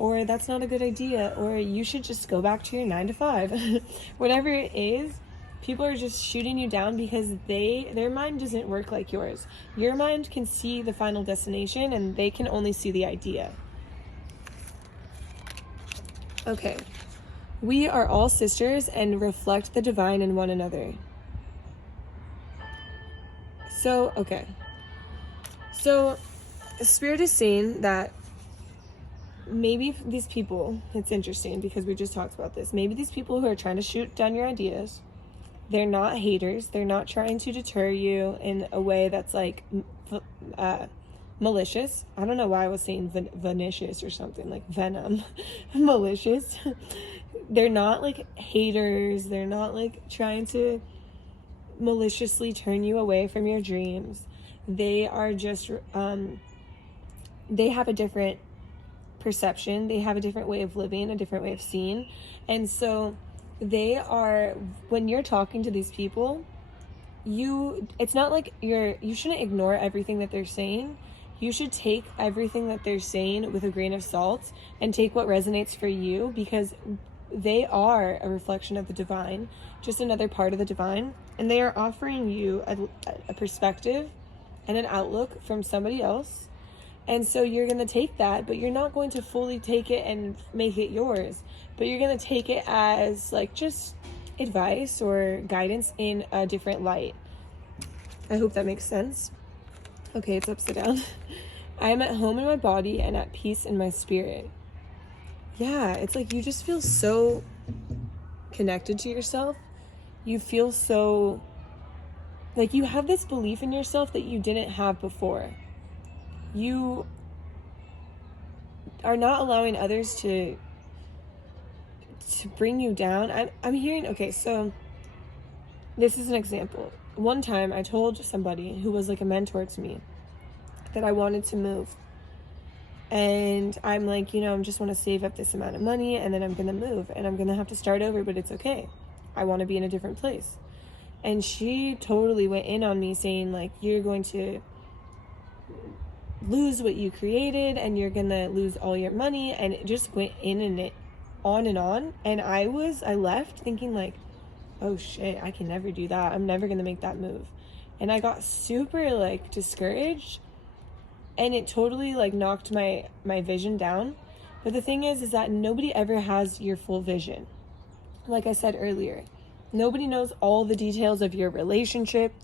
or that's not a good idea, or you should just go back to your 9 to 5. Whatever it is, people are just shooting you down because their mind doesn't work like yours. Your mind can see the final destination and they can only see the idea. Okay, we are all sisters and reflect the divine in one another. So, okay. So, Spirit is saying that maybe these people, it's interesting because we just talked about this, maybe these people who are trying to shoot down your ideas, they're not haters. They're not trying to deter you in a way that's like malicious. I don't know why I was saying venicious or something, like venom. Malicious. They're not like haters. They're not like trying to maliciously turn you away from your dreams. They are just they have a different perception. They have a different way of living, a different way of seeing. And so they are, when you're talking to these people, it's not like you shouldn't ignore everything that they're saying. You should take everything that they're saying with a grain of salt and take what resonates for you, because they are a reflection of the divine, just another part of the divine, and they are offering you a perspective and an outlook from somebody else. And so you're going to take that, but you're not going to fully take it and make it yours, but you're going to take it as like just advice or guidance in a different light. I hope that makes sense. Okay, it's upside down. I am at home in my body and at peace in my spirit. Yeah, it's like you just feel so connected to yourself. You feel so like you have this belief in yourself that you didn't have before. You are not allowing others to bring you down. I'm hearing, okay, so this is an example. One time I told somebody who was like a mentor to me that I wanted to move. And I'm like, I just want to save up this amount of money and then I'm going to move and I'm going to have to start over, but it's okay. I want to be in a different place. And she totally went in on me saying like, you're going to lose what you created and you're going to lose all your money. And it just went in and it on and on. And I left thinking like, oh shit, I can never do that. I'm never going to make that move. And I got super like discouraged, and it totally like knocked my vision down. But the thing is that nobody ever has your full vision. Like I said earlier, nobody knows all the details of your relationship.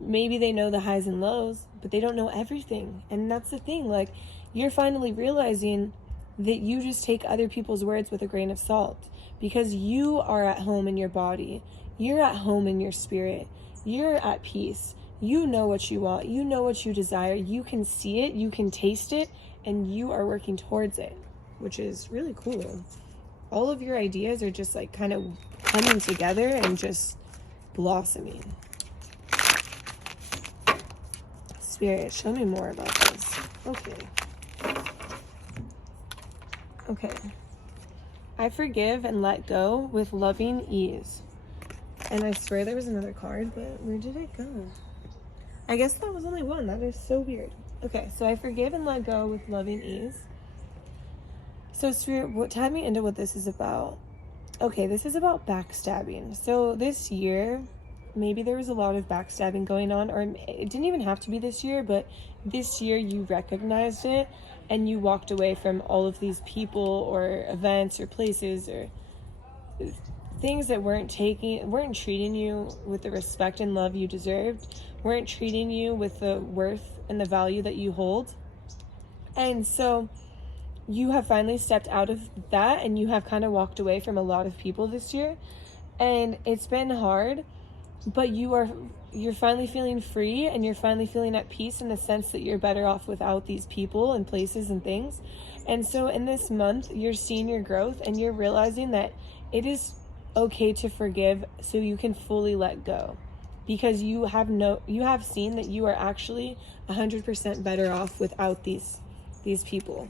Maybe they know the highs and lows, but they don't know everything. And that's the thing, like you're finally realizing that you just take other people's words with a grain of salt, because you are at home in your body. You're at home in your spirit. You're at peace. You know what you want. You know what you desire. You can see it. You can taste it. And you are working towards it, which is really cool. All of your ideas are just like kind of coming together and just blossoming. Spirit, show me more about this. Okay. I forgive and let go with loving ease. And I swear there was another card, but where did it go? I guess that was only one. That is so weird. Okay, so I forgive and let go with loving ease. So Spirit, tie me into what this is about. Okay, this is about backstabbing. So this year, maybe there was a lot of backstabbing going on, or it didn't even have to be this year, but this year you recognized it and you walked away from all of these people or events or places or things that weren't treating you with the respect and love you deserved, weren't treating you with the worth and the value that you hold. And so you have finally stepped out of that and you have kind of walked away from a lot of people this year. And it's been hard. but you're finally feeling free, and you're finally feeling at peace in the sense that you're better off without these people and places and things. And so in this month, you're seeing your growth, and you're realizing that it is okay to forgive so you can fully let go, because you have seen that you are actually 100% better off without these people.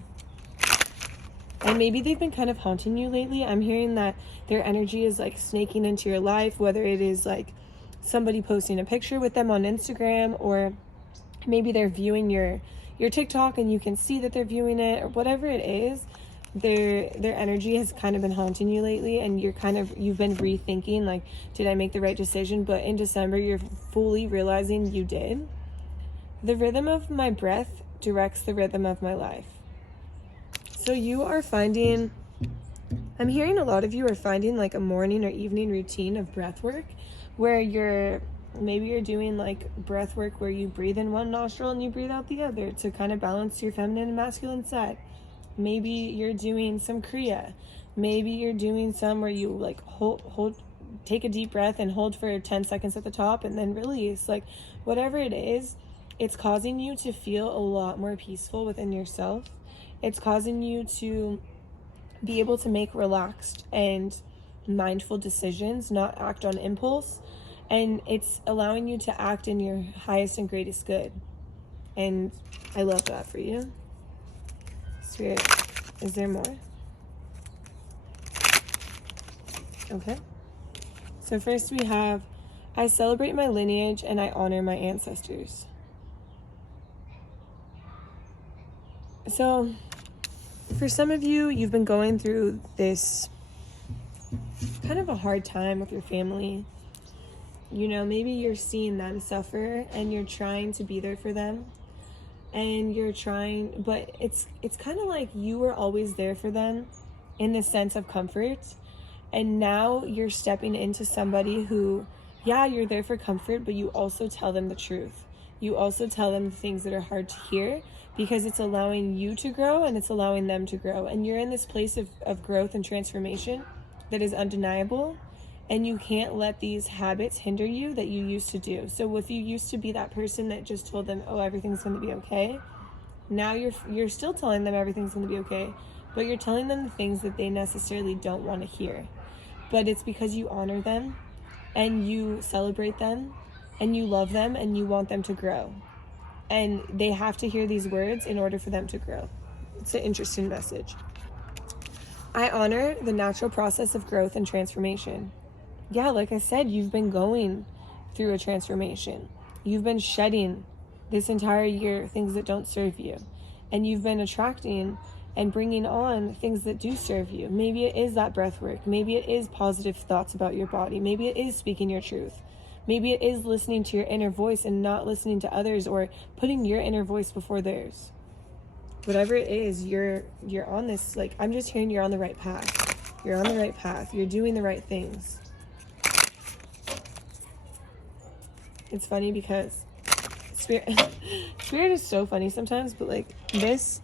And maybe they've been kind of haunting you lately. I'm hearing that their energy is like snaking into your life, whether it is like somebody posting a picture with them on Instagram, or maybe they're viewing your TikTok and you can see that they're viewing it, or whatever it is. Their energy has kind of been haunting you lately, and you've been rethinking, like, did I make the right decision? But in December, you're fully realizing you did. The rhythm of my breath directs the rhythm of my life. So you are finding, I'm hearing a lot of you are finding like a morning or evening routine of breath work, where maybe you're doing like breath work where you breathe in one nostril and you breathe out the other to kind of balance your feminine and masculine side. Maybe you're doing some Kriya. Maybe you're doing some where you like hold, take a deep breath and hold for 10 seconds at the top and then release. Like, whatever it is, it's causing you to feel a lot more peaceful within yourself. It's causing you to be able to make relaxed and mindful decisions, not act on impulse. And it's allowing you to act in your highest and greatest good. And I love that for you. Spirit, is there more? Okay. So first we have, I celebrate my lineage and I honor my ancestors. So for some of you, you've been going through this kind of a hard time with your family. You know, maybe you're seeing them suffer and you're trying to be there for them. And you're trying, but it's kind of like you were always there for them in the sense of comfort. And now you're stepping into somebody who, yeah, you're there for comfort, but you also tell them the truth. You also tell them the things that are hard to hear, because it's allowing you to grow and it's allowing them to grow. And you're in this place of growth and transformation that is undeniable. And you can't let these habits hinder you that you used to do. So if you used to be that person that just told them, oh, everything's going to be okay, now you're still telling them everything's going to be okay, but you're telling them the things that they necessarily don't want to hear. But it's because you honor them and you celebrate them and you love them and you want them to grow. And they have to hear these words in order for them to grow. It's an interesting message. I honor the natural process of growth and transformation. Yeah, like I said, you've been going through a transformation. You've been shedding this entire year things that don't serve you. And you've been attracting and bringing on things that do serve you. Maybe it is that breath work. Maybe it is positive thoughts about your body. Maybe it is speaking your truth. Maybe it is listening to your inner voice and not listening to others, or putting your inner voice before theirs. Whatever it is, you're on this, like, I'm just hearing you're on the right path. You're on the right path. You're doing the right things. It's funny because spirit is so funny sometimes, but like this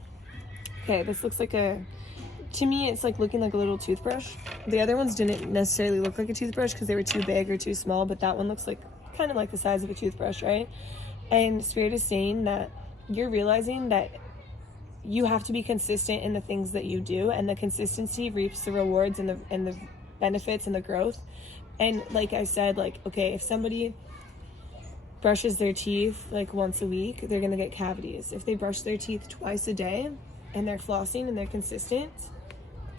looks like to me, it's like looking like a little toothbrush. The other ones didn't necessarily look like a toothbrush because they were too big or too small, but that one looks like kind of like the size of a toothbrush, right? And Spirit is saying that you're realizing that you have to be consistent in the things that you do, and the consistency reaps the rewards and the benefits and the growth. And like I said, like, okay, if somebody brushes their teeth like once a week, they're gonna get cavities. If they brush their teeth twice a day and they're flossing and they're consistent,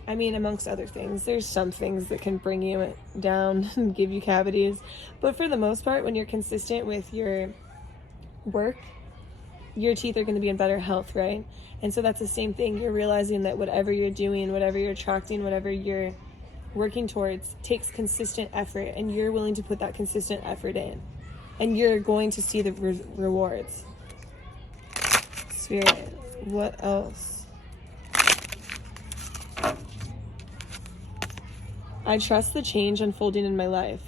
I mean, amongst other things, there's some things that can bring you down and give you cavities, but for the most part, when you're consistent with your work, your teeth are going to be in better health, right? And so that's the same thing. You're realizing that whatever you're doing, whatever you're attracting, whatever you're working towards takes consistent effort, and you're willing to put that consistent effort in, and you're going to see the rewards. Spirit, what else? I trust the change unfolding in my life.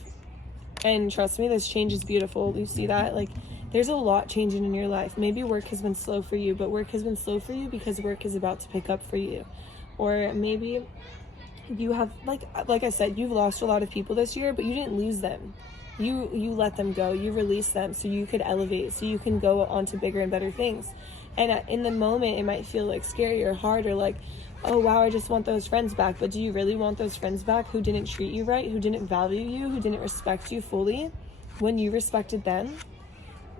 And trust me, this change is beautiful. You see that? Like, there's a lot changing in your life. Maybe work has been slow for you, but work has been slow for you because work is about to pick up for you. Or maybe you have, like I said, you've lost a lot of people this year, but you didn't lose them. You let them go. You release them so you could elevate, so you can go on to bigger and better things. And in the moment, it might feel like scary or hard, or like, oh wow, I just want those friends back. But do you really want those friends back who didn't treat you right, who didn't value you, who didn't respect you fully when you respected them?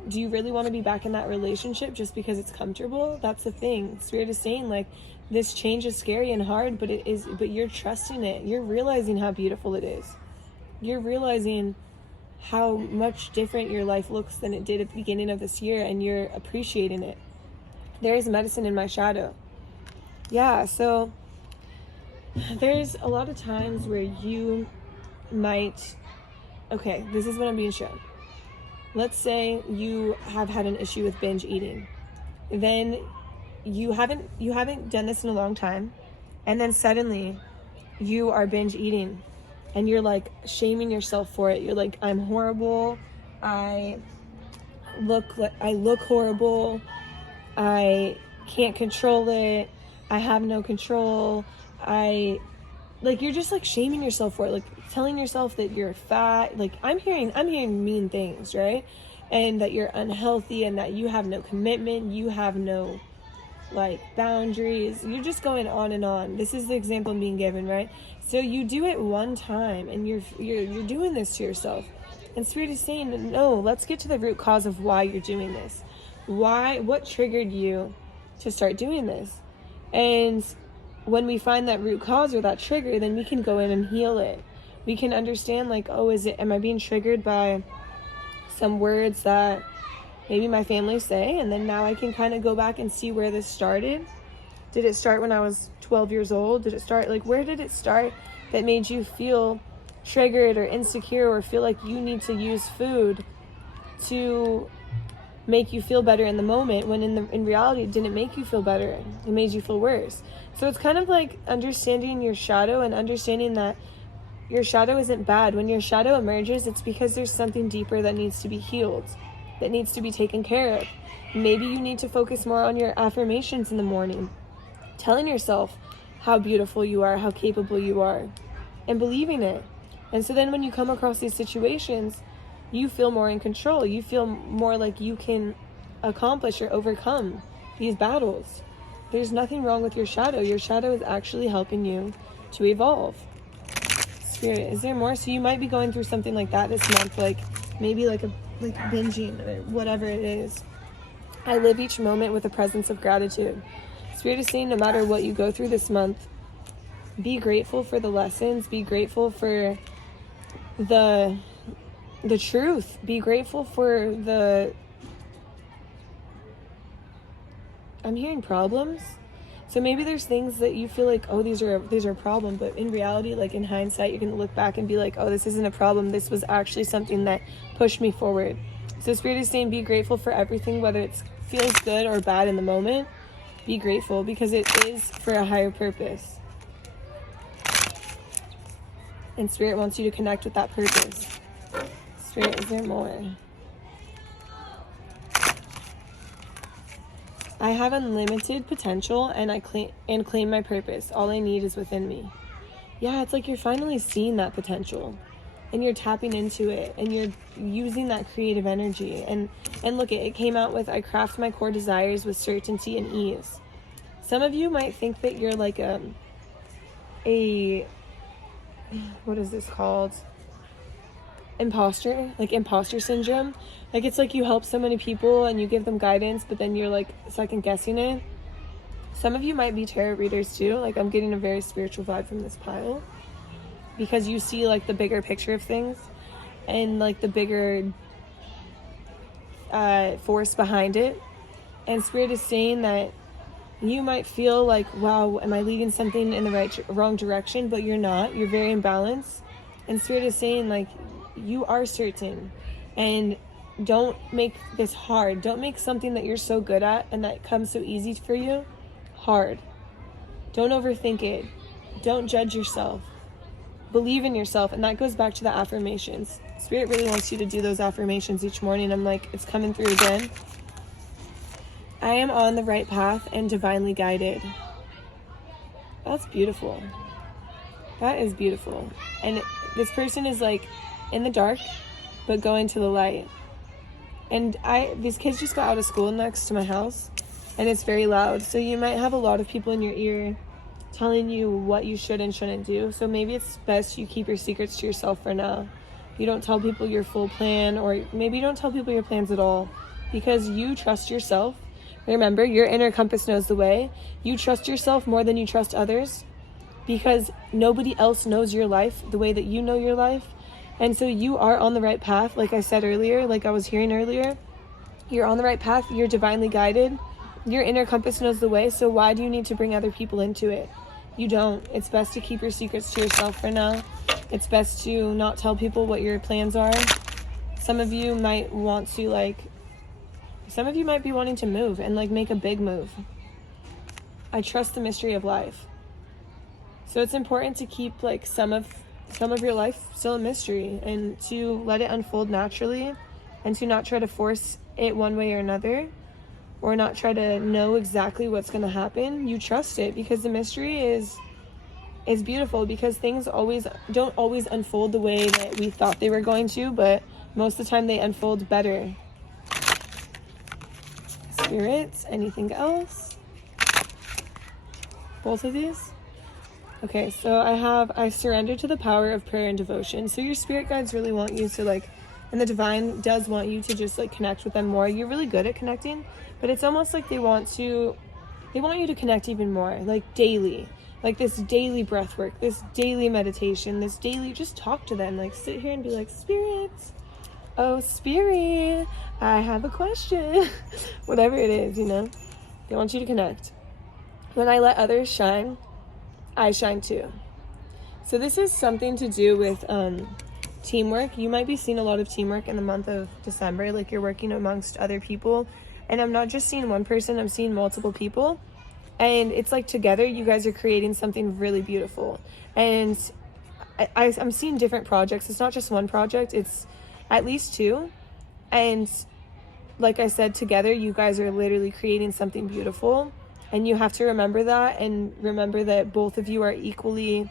Do you really want to be back in that relationship just because it's comfortable? That's the thing. Spirit is saying, like, this change is scary and hard, but you're trusting it. You're realizing how beautiful it is. You're realizing how much different your life looks than it did at the beginning of this year, and you're appreciating it. There is medicine in my shadow. Yeah, so there's a lot of times where you might, okay, this is what I'm being shown. Let's say you have had an issue with binge eating. Then you haven't done this in a long time, and then suddenly you are binge eating and you're like shaming yourself for it. You're like, I'm horrible. I look horrible. I can't control it. I have no control. You're just like shaming yourself for it, like telling yourself that you're fat. Like I'm hearing mean things, right? And that you're unhealthy and that you have no commitment, you have no like boundaries. You're just going on and on. This is the example I'm being given, right? So you do it one time and you're doing this to yourself. And Spirit is saying, no, let's get to the root cause of why you're doing this. What triggered you to start doing this? And when we find that root cause or that trigger, then we can go in and heal it. We can understand, like, oh, am I being triggered by some words that maybe my family say? And then now I can kind of go back and see where this started. Did it start when I was 12 years old? Did it start, like, where did it start that made you feel triggered or insecure or feel like you need to use food to make you feel better in the moment, when in reality it didn't make you feel better, it made you feel worse. So it's kind of like understanding your shadow and understanding that your shadow isn't bad. When your shadow emerges, it's because there's something deeper that needs to be healed, that needs to be taken care of. Maybe you need to focus more on your affirmations in the morning, telling yourself how beautiful you are, how capable you are, and believing it. And so then when you come across these situations, you feel more in control. You feel more like you can accomplish or overcome these battles. There's nothing wrong with your shadow. Your shadow is actually helping you to evolve. Spirit, is there more? So you might be going through something like that this month, like maybe like binging or whatever it is. I live each moment with a presence of gratitude. Spirit is saying, no matter what you go through this month, be grateful for the lessons. Be grateful for the truth. Be grateful for I'm hearing problems. So maybe there's things that you feel like, oh, these are a problem, but in reality, like in hindsight, you're gonna look back and be like, oh, this isn't a problem. This was actually something that pushed me forward. So Spirit is saying, be grateful for everything, whether it feels good or bad in the moment. Be grateful because it is for a higher purpose. And Spirit wants you to connect with that purpose. Spirit, is there more? I have unlimited potential and claim my purpose. All I need is within me. Yeah, it's like you're finally seeing that potential and you're tapping into it and you're using that creative energy. And look, it came out with, I craft my core desires with certainty and ease. Some of you might think that you're like what is this called? Imposter syndrome. Like, it's like you help so many people and you give them guidance, but then you're like second guessing it. Some of you might be tarot readers too. Like, I'm getting a very spiritual vibe from this pile because you see like the bigger picture of things and like the bigger force behind it. And Spirit is saying that you might feel like, wow, am I leading something in the wrong direction? But you're not. You're very imbalanced. And Spirit is saying, like, you are certain. And don't make this hard. Don't make something that you're so good at and that comes so easy for you hard. Don't overthink it. Don't judge yourself. Believe in yourself. And that goes back to the affirmations. Spirit really wants you to do those affirmations each morning. I'm like, it's coming through again. I am on the right path and divinely guided. That's beautiful. That is beautiful. And this person is like in the dark but go into the light. And these kids just got out of school next to my house, and it's very loud. So you might have a lot of people in your ear telling you what you should and shouldn't do. So maybe it's best you keep your secrets to yourself for now. You don't tell people your full plan, or maybe you don't tell people your plans at all, because you trust yourself. Remember, your inner compass knows the way. You trust yourself more than you trust others, because nobody else knows your life the way that you know your life. And so you are on the right path. Like I said earlier, like I was hearing earlier, you're on the right path. You're divinely guided. Your inner compass knows the way. So why do you need to bring other people into it? You don't. It's best to keep your secrets to yourself for now. It's best to not tell people what your plans are. Some of you might be wanting to move and like make a big move. I trust the mystery of life. So it's important to keep like some of your life still a mystery, and to let it unfold naturally, and to not try to force it one way or another, or not try to know exactly what's going to happen. You trust it, because the mystery is beautiful, because things don't always unfold the way that we thought they were going to, but most of the time they unfold better. Spirits, anything else? Both of these? Okay, so I surrender to the power of prayer and devotion. So your spirit guides really want you to and the divine does want you to just connect with them more. You're really good at connecting, but it's almost like they want you to connect even more, daily, this daily breath work, this daily meditation, this daily, just talk to them, sit here and be like, spirits, oh spirit, I have a question. Whatever it is, they want you to connect. When I let others shine, I shine too. So this is something to do with teamwork. You might be seeing a lot of teamwork in the month of December, you're working amongst other people. And I'm not just seeing one person, I'm seeing multiple people. And it's together you guys are creating something really beautiful. And I'm seeing different projects. It's not just one project, it's at least two. And like I said, together you guys are literally creating something beautiful. And you have to remember that, and remember that both of you are equally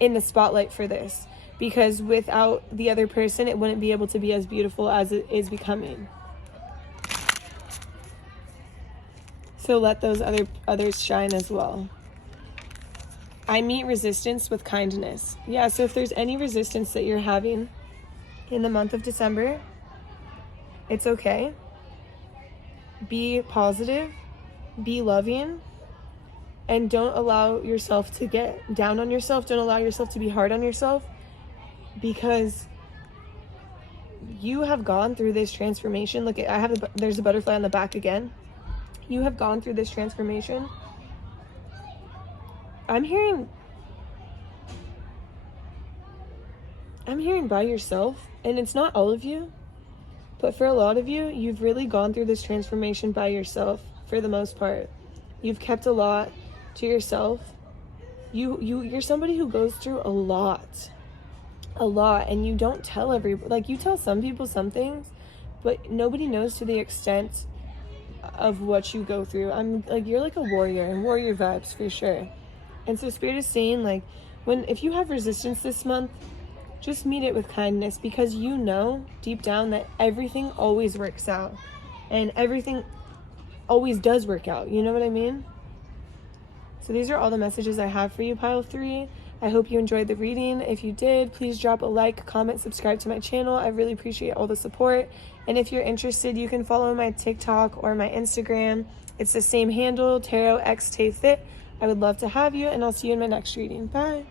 in the spotlight for this. Because without the other person, it wouldn't be able to be as beautiful as it is becoming. So let those others shine as well. I meet resistance with kindness. Yeah, so if there's any resistance that you're having in the month of December, it's okay. Be positive. Be loving, and don't allow yourself to get down on yourself. Don't allow yourself to be hard on yourself, because you have gone through this transformation. Look, there's a butterfly on the back again. You have gone through this transformation. I'm hearing by yourself, and it's not all of you, but for a lot of you, you've really gone through this transformation by yourself. For the most part, you've kept a lot to yourself. You're somebody who goes through a lot, and you don't tell everybody. You tell some people some things, but nobody knows to the extent of what you go through. You're like a warrior, and warrior vibes for sure. And so Spirit is saying, if you have resistance this month, just meet it with kindness, because you know deep down that everything always works out, and everything always does work out. You know what I mean? So these are all the messages I have for you, pile 3. I hope you enjoyed the reading. If you did, please drop a like, comment, subscribe to my channel. I really appreciate all the support. And if you're interested, you can follow my TikTok or my Instagram. It's the same handle, TarotXTayFit. I would love to have you, and I'll see you in my next reading. Bye.